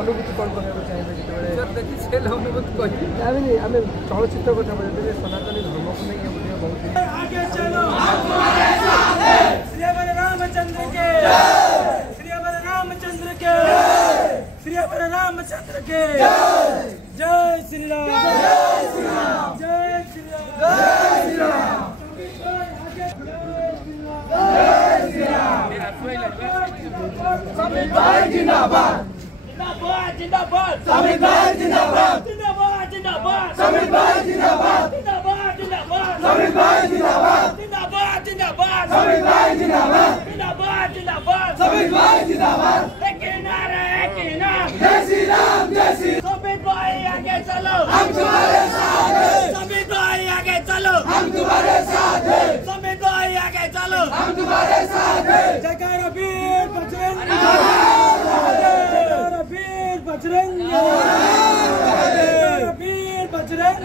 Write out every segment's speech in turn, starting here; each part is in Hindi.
अनुभूति कौन कहना चाहिए देखिए अनुभूति कही आम चलचित्र कथा बोलते सनातनी धर्म को नहीं बहुत आगे चलो श्री रामचंद्र के श्री रामचंद्र के श्री रामचंद्र के जय श्री राम जय श्री राम जय श्री राम जय श्री राम संविधान जिंदाबाद जिंदाबाद संविधान जिंदाबाद जिंदाबाद जिंदाबाद संविधान जिंदाबाद जिंदाबाद जिंदाबाद संविधान जिंदाबाद जिंदाबाद जिंदाबाद संविधान जिंदाबाद जिंदाबाद जिंदाबाद संविधान जिंदाबाद एक नारा जय श्री राम जय श्री संविधान भाई आगे चलो हम तुम्हारे साथ हैं संविधान भाई आगे चलो हम तुम्हारे साथ हैं संविधान भाई आगे चलो हम तुम्हारे साथ हैं जयकार वीर बजरंग बजरंग वीर बजरंग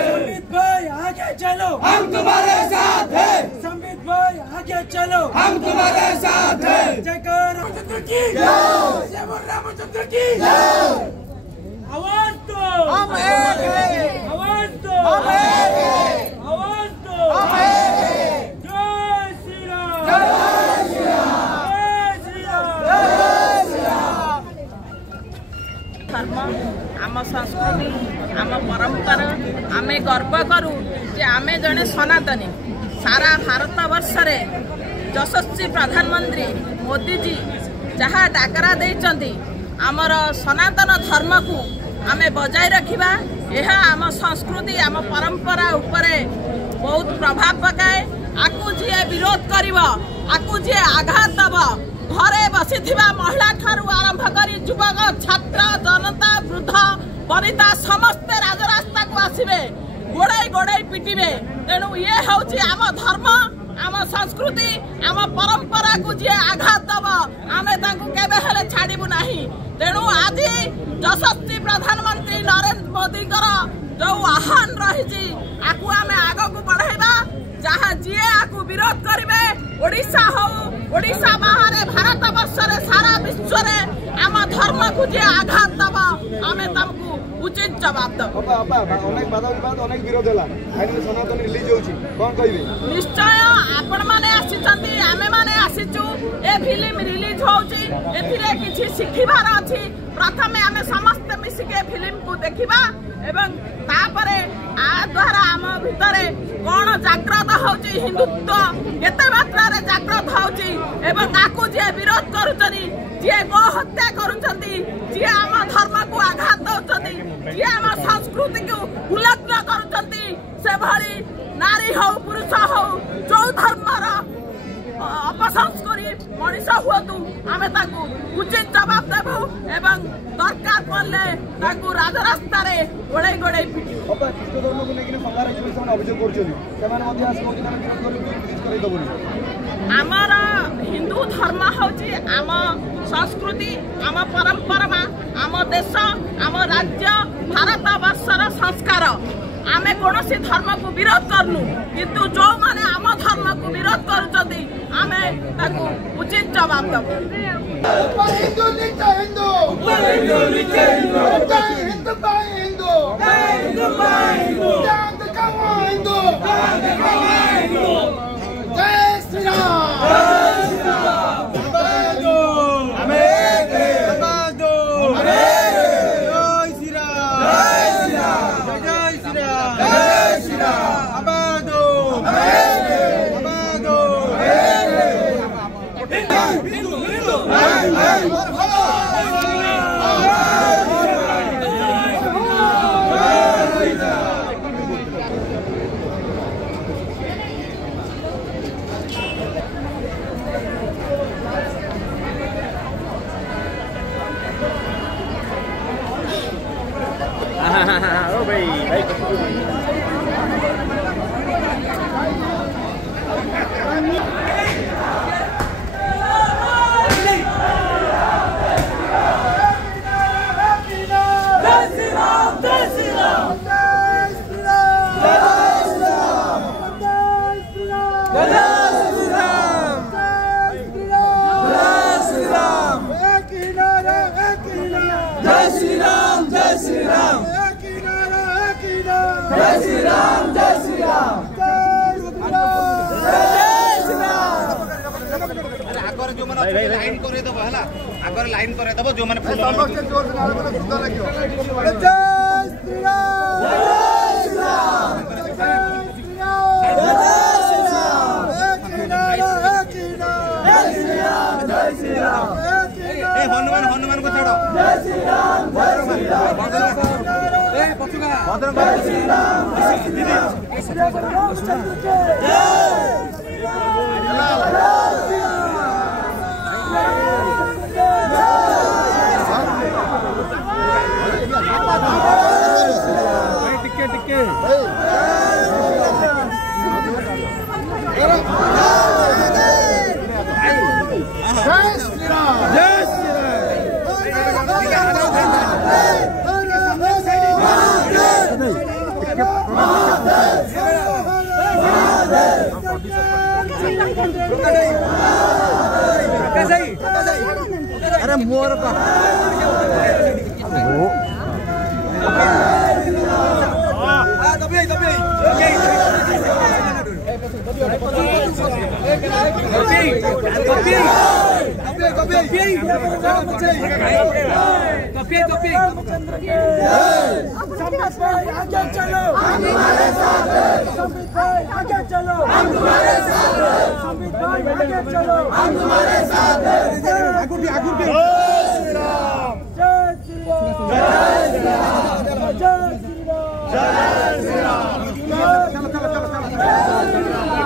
संबित भाई आगे चलो हम तुम्हारे साथ हैं संबित भाई आगे चलो हम तुम्हारे साथ हैं जयकार रामचंद्र की जय रामचंद्र की आवाज दो हम एक हैं आवाज दो हम एक हैं आवाज दो हम एक हैं जय श्री राम जय श्री राम जय श्री राम धर्म आम संस्कृति आम परंपरा आमे गर्व करूँ जे आमे जड़े सनातनी सारा भारत वर्ष रे यशस्वी प्रधानमंत्री मोदी जी जहाँ डाकरा देइचंती आमर सनातन धर्म को आमे बजाय रखिबा यह आम संस्कृति आम परंपरा उपरे बहुत प्रभाव पकाए आकु जी विरोध करिवो आकु जी आघात दबो घरे बसी महिला ठारू आरंभ कर युवक छात्र जनता वृद्ध वनिता समस्ते राजरास्ता को आसवे गोड़े गोड़े पिटिबे तेणु ये हूँ आम धर्म आम संस्कृति आम परंपरा को जी आघात दब आमे केबे हेले छाड़बू नहीं तेणु आज यशस्वी प्रधानमंत्री नरेंद्र मोदी जो आह्वान रही आमे आग को बढ़ाइबा जहाँ जी आकु विरोध करेंगे ओडिशा हो ओडिशा बाहर भारत वर्ष सारा विश्व आम धर्म को जी आघात दब आमे तमको उचित जवाब दब निश्चय आपण माने आसीचंती आमे माने आसीचु ए फिल्म रिलीज होउची एथिरे किछि सिखिबार अछि प्रथमे आमे समस्त मिसिके फिल्म को देखिबा एवं तापरे आ द्वारा आम भितरे कौन जागृत होची हिंदुत्व केते मात्रा रे जागृत होची एवं आकु जे विरोध करूचनी जे गो हत्या करूचंती जे आम धर्म को आघात दउचंती जे आम संस्कृति को उल्लंघन करूचंती से भली नारी हो पुरुष हो जो धर्मर अपसंस्कारी मनीष हुआ आमे ताकू उचित जवाब देबू एवं दरकार पड़े ताकू राजरास्ता रे गोड़े गोड़े पिटिबू आमर हिंदू धर्म होची आम संस्कृति आम परंपरा आम देश आम राज्य भारत वर्षर संस्कार आमे कौन सी धर्म को विरोध करनु किंतु जो माने आम धर्म को विरोध करुचंती आमे ताकू उचित जवाब देबू हिंदू नीचे हिंदू हिंदू नीचे हिंदू हिंदू बाय हिंदू हिंदू बाय हिंदू चांद कमा हिंदू चांद कमा हिंदू जय श्री राम जय श्री राम आबादो हमें आबादो हमें जय श्री राम जय श्री राम जय श्री राम जय श्री राम आबादो हमें आबादो हिंदू हिंदू ओ भाई जय श्री राम जय श्री राम जय श्री राम जय श्री राम आगर जो माने लाइन करे दबो हला आगर लाइन करे दबो जो माने फूल जय श्री राम जय श्री राम जय श्री राम ए हनुमान को छोड़ो जय श्री राम जय श्री राम ए पछुका भद्र जय श्री राम जय श्री राम रामचंद्र के जय श्री राम टिके अरे मोर का आगे चलो हम तुम्हारे साथ हैं संबित भाई आगे चलो हम तुम्हारे साथ हैं संबित भाई आगे चलो हम तुम्हारे साथ हैं जय श्री राम जय श्री राम जय श्री राम जय श्री राम